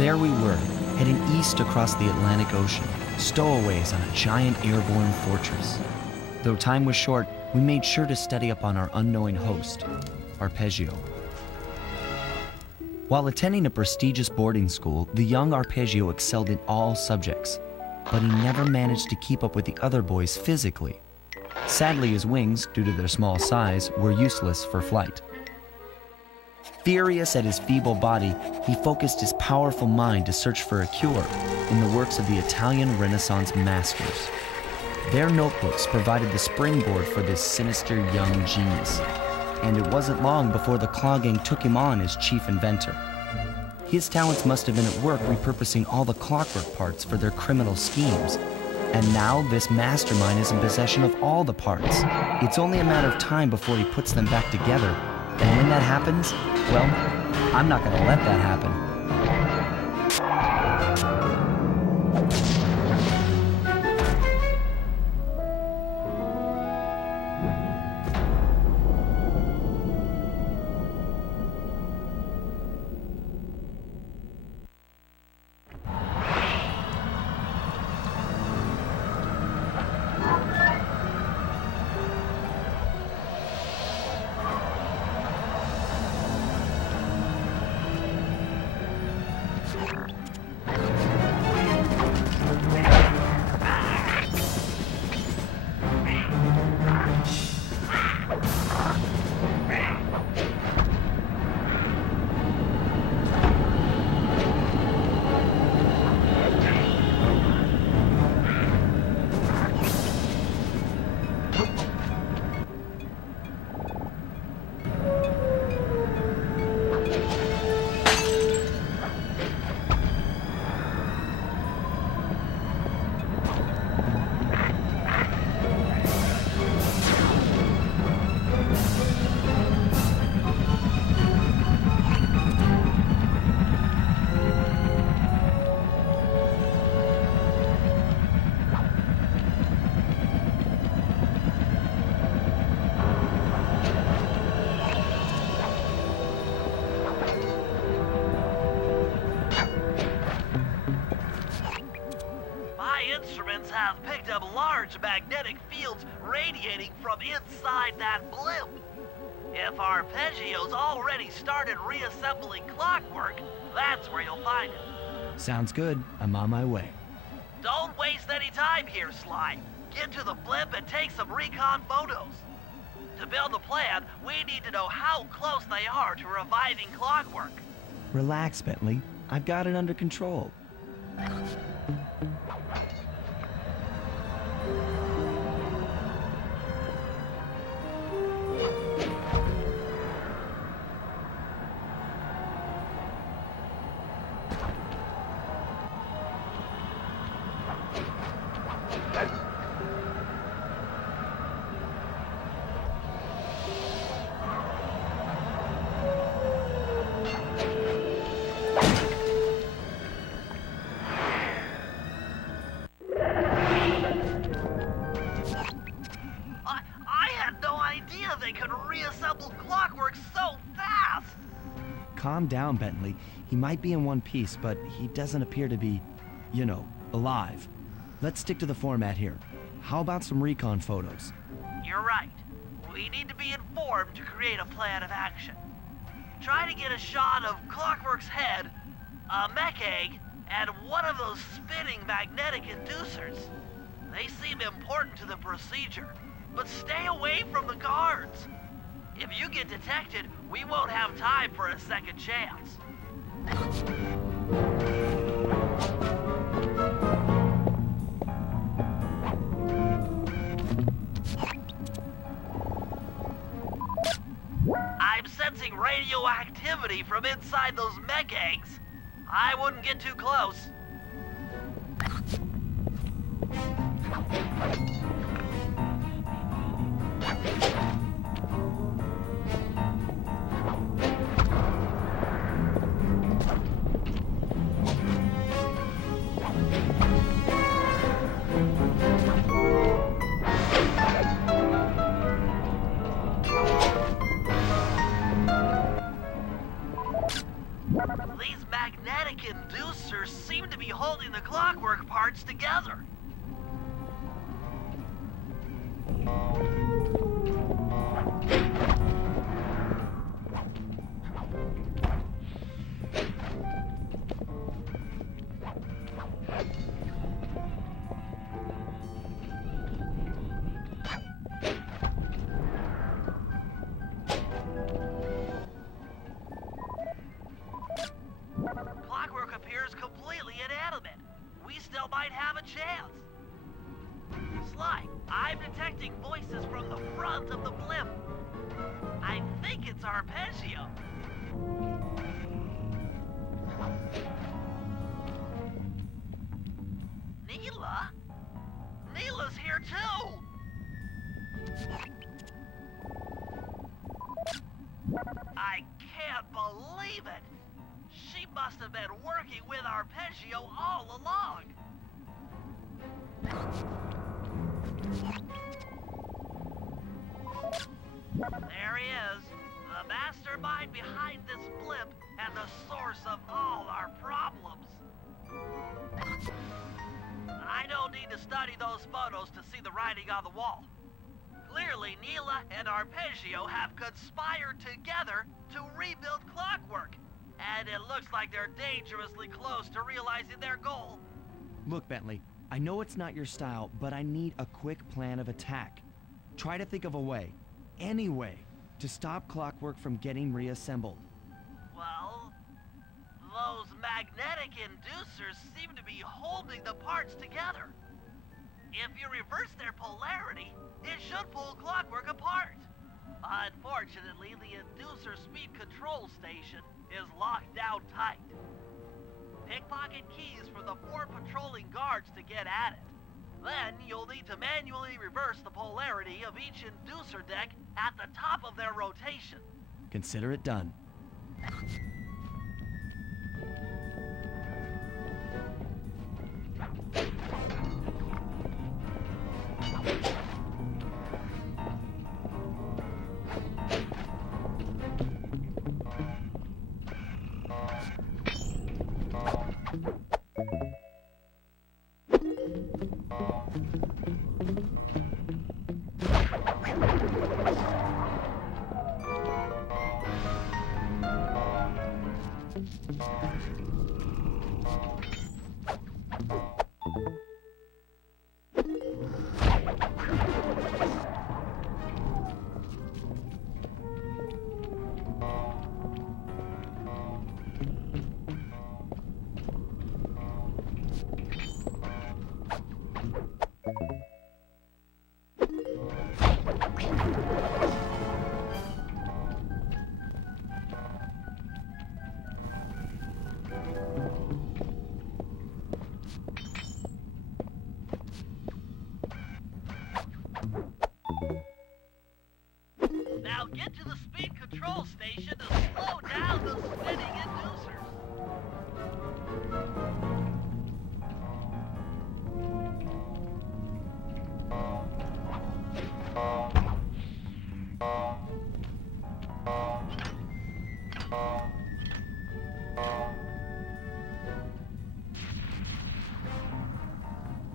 There we were, heading east across the Atlantic Ocean, stowaways on a giant airborne fortress. Though time was short, we made sure to study up on our unknowing host, Arpeggio. While attending a prestigious boarding school, the young Arpeggio excelled in all subjects, but he never managed to keep up with the other boys physically. Sadly, his wings, due to their small size, were useless for flight. Furious at his feeble body, he focused his powerful mind to search for a cure in the works of the Italian Renaissance masters. Their notebooks provided the springboard for this sinister young genius, and it wasn't long before the Claw Gang took him on as chief inventor. His talents must have been at work repurposing all the clockwork parts for their criminal schemes, and now this mastermind is in possession of all the parts. It's only a matter of time before he puts them back together, and when that happens, well, I'm not gonna let that happen. Instruments have picked up large magnetic fields radiating from inside that blimp. If Arpeggio's already started reassembling clockwork, that's where you'll find him. Sounds good. I'm on my way. Don't waste any time here, Sly. Get to the blimp and take some recon photos. To build the plan, we need to know how close they are to reviving clockwork. Relax, Bentley. I've got it under control. They could reassemble clockwork so fast! Calm down, Bentley. He might be in one piece, but he doesn't appear to be, you know, alive. Let's stick to the format here. How about some recon photos? You're right. We need to be informed to create a plan of action. Try to get a shot of Clockwork's head, a mech egg, and one of those spinning magnetic inducers. They seem important to the procedure. But stay away from the guards. If you get detected, we won't have time for a second chance. I'm sensing radioactivity from inside those mech eggs. I wouldn't get too close. These magnetic inducers seem to be holding the clockwork parts together. Clockwork appears completely inanimate. We still might have a chance. Sly, I'm detecting voices from the front of the blimp. I think it's Arpeggio. Neela? Neela's here too! I can't believe it! She must have been working with Arpeggio all along. There he is, the mastermind behind this blimp and the source of all our problems. I don't need to study those photos to see the writing on the wall. Clearly, Neela and Arpeggio have conspired together to rebuild Clockwork. And it looks like they're dangerously close to realizing their goal. Look, Bentley, I know it's not your style, but I need a quick plan of attack. Try to think of a way, any way, to stop Clockwork from getting reassembled. Well, those magnetic inducers seem to be holding the parts together. If you reverse their polarity, it should pull Clockwork apart. Unfortunately, the inducer speed control station is locked down tight. Pickpocket keys for the 4 patrolling guards to get at it. Then you'll need to manually reverse the polarity of each inducer deck at the top of their rotation. Consider it done. Now get to the speed control station to slow down the spinning inducers.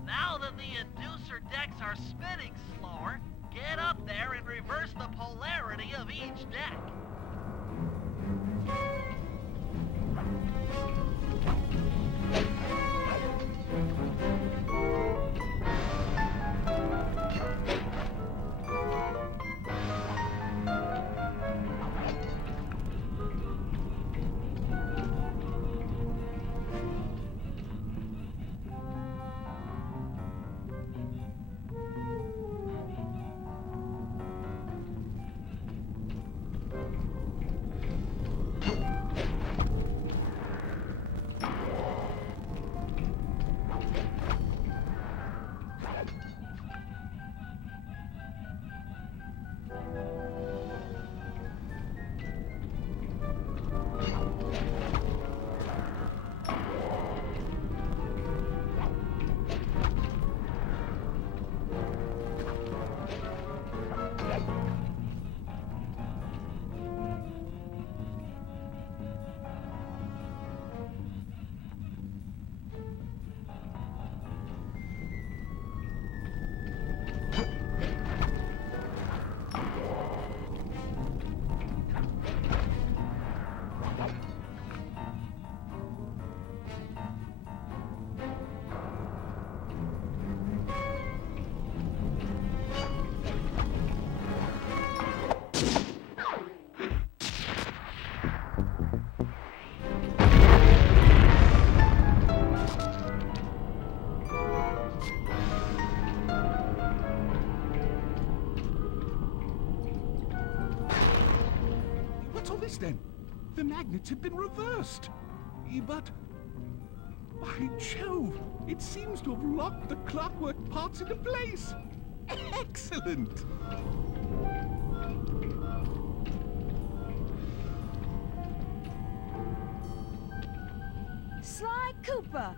Now that the inducer decks are spinning slower, get up there and reverse the polarity of each deck. magnets had been reversed. But, by Jove, it seems to have locked the clockwork parts into place. Excellent! Sly Cooper!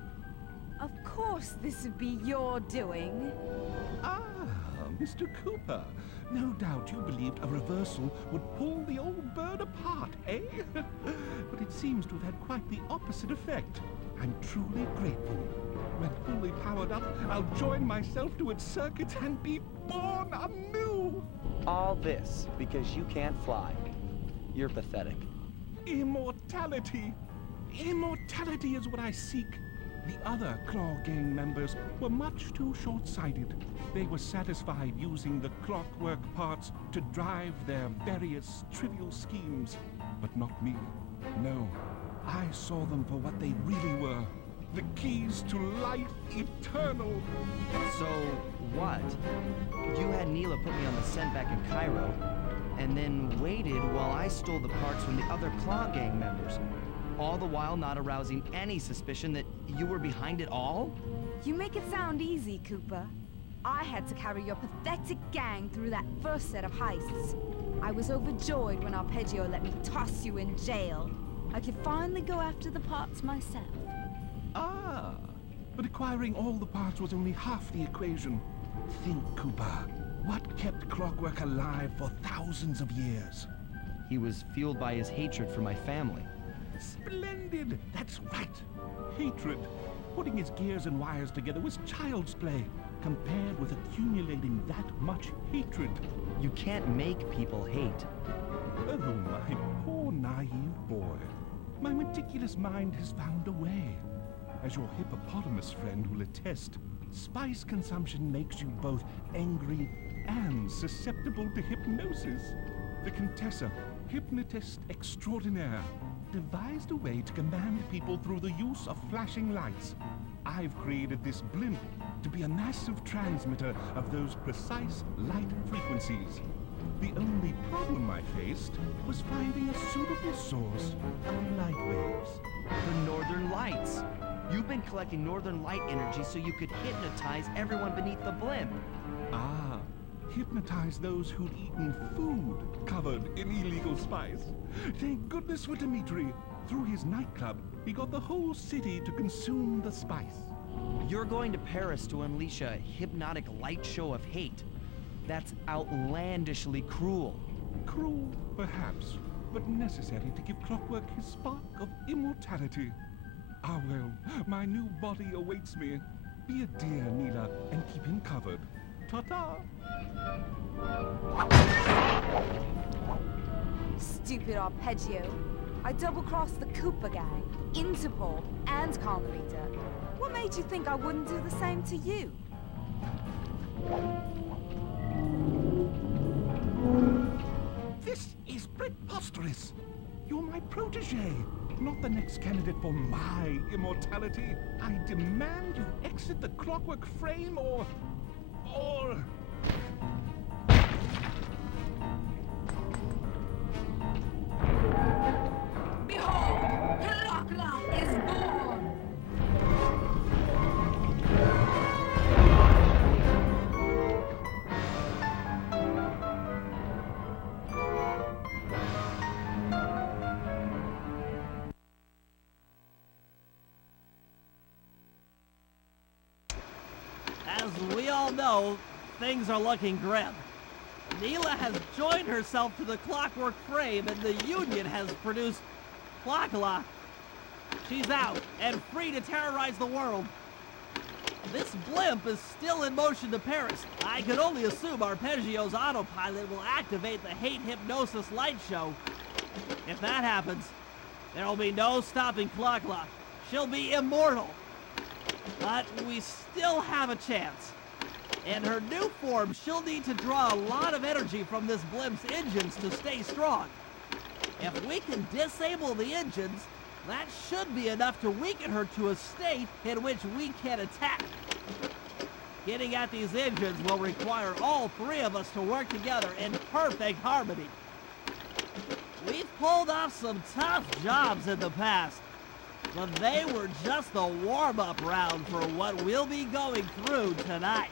Of course this would be your doing. Ah, Mr. Cooper. No doubt you believed a reversal would pull the old bird apart, eh? But it seems to have had quite the opposite effect. I'm truly grateful. When fully powered up, I'll join myself to its circuits and be born anew! All this because you can't fly. You're pathetic. Immortality! Immortality is what I seek. The other Claw Gang members were much too short-sighted. They were satisfied using the clockwork parts to drive their various trivial schemes. But not me. No, I saw them for what they really were. The keys to life eternal. So, what? You had Neela put me on the scent back in Cairo, and then waited while I stole the parts from the other Claw Gang members. All the while not arousing any suspicion that you were behind it all? You make it sound easy, Cooper. I had to carry your pathetic gang through that first set of heists. I was overjoyed when Arpeggio let me toss you in jail. I could finally go after the parts myself. Ah, but acquiring all the parts was only half the equation. Think, Cooper. What kept Clockwork alive for thousands of years? He was fueled by his hatred for my family. Splendid! That's right. Hatred. Putting his gears and wires together was child's play, compared with accumulating that much hatred. You can't make people hate. Oh, my poor naive boy. My meticulous mind has found a way. As your hippopotamus friend will attest, spice consumption makes you both angry and susceptible to hypnosis. The Contessa, hypnotist extraordinaire, devised a way to command people through the use of flashing lights. I've created this blimp to be a massive transmitter of those precise light frequencies. The only problem I faced was finding a suitable source of light waves. The Northern Lights. You've been collecting Northern Light energy so you could hypnotize everyone beneath the blimp. Ah, hypnotize those who'd eaten food covered in illegal spice. Thank goodness for Dimitri. Through his nightclub, he got the whole city to consume the spice. You're going to Paris to unleash a hypnotic light show of hate. That's outlandishly cruel. Cruel, perhaps, but necessary to give Clockwork his spark of immortality. Ah well, my new body awaits me. Be a dear, Neela, and keep him covered. Ta-ta! Stupid Arpeggio. I double-crossed the Cooper gang, Interpol, and Carmelita. What made you think I wouldn't do the same to you? This is preposterous! You're my protege, not the next candidate for my immortality. I demand you exit the Clockwork frame or... Behold, Clockwork is born! As we all know, things are looking grim. Neela has joined herself to the Clockwork frame, and the Union has produced Clock. She's out and free to terrorize the world. This blimp is still in motion to Paris. I can only assume Arpeggio's autopilot will activate the hate hypnosis light show. If that happens, there will be no stopping Clock. She'll be immortal. But we still have a chance. In her new form, she'll need to draw a lot of energy from this blimp's engines to stay strong. If we can disable the engines, that should be enough to weaken her to a state in which we can attack. Getting at these engines will require all three of us to work together in perfect harmony. We've pulled off some tough jobs in the past, but they were just a warm-up round for what we'll be going through tonight.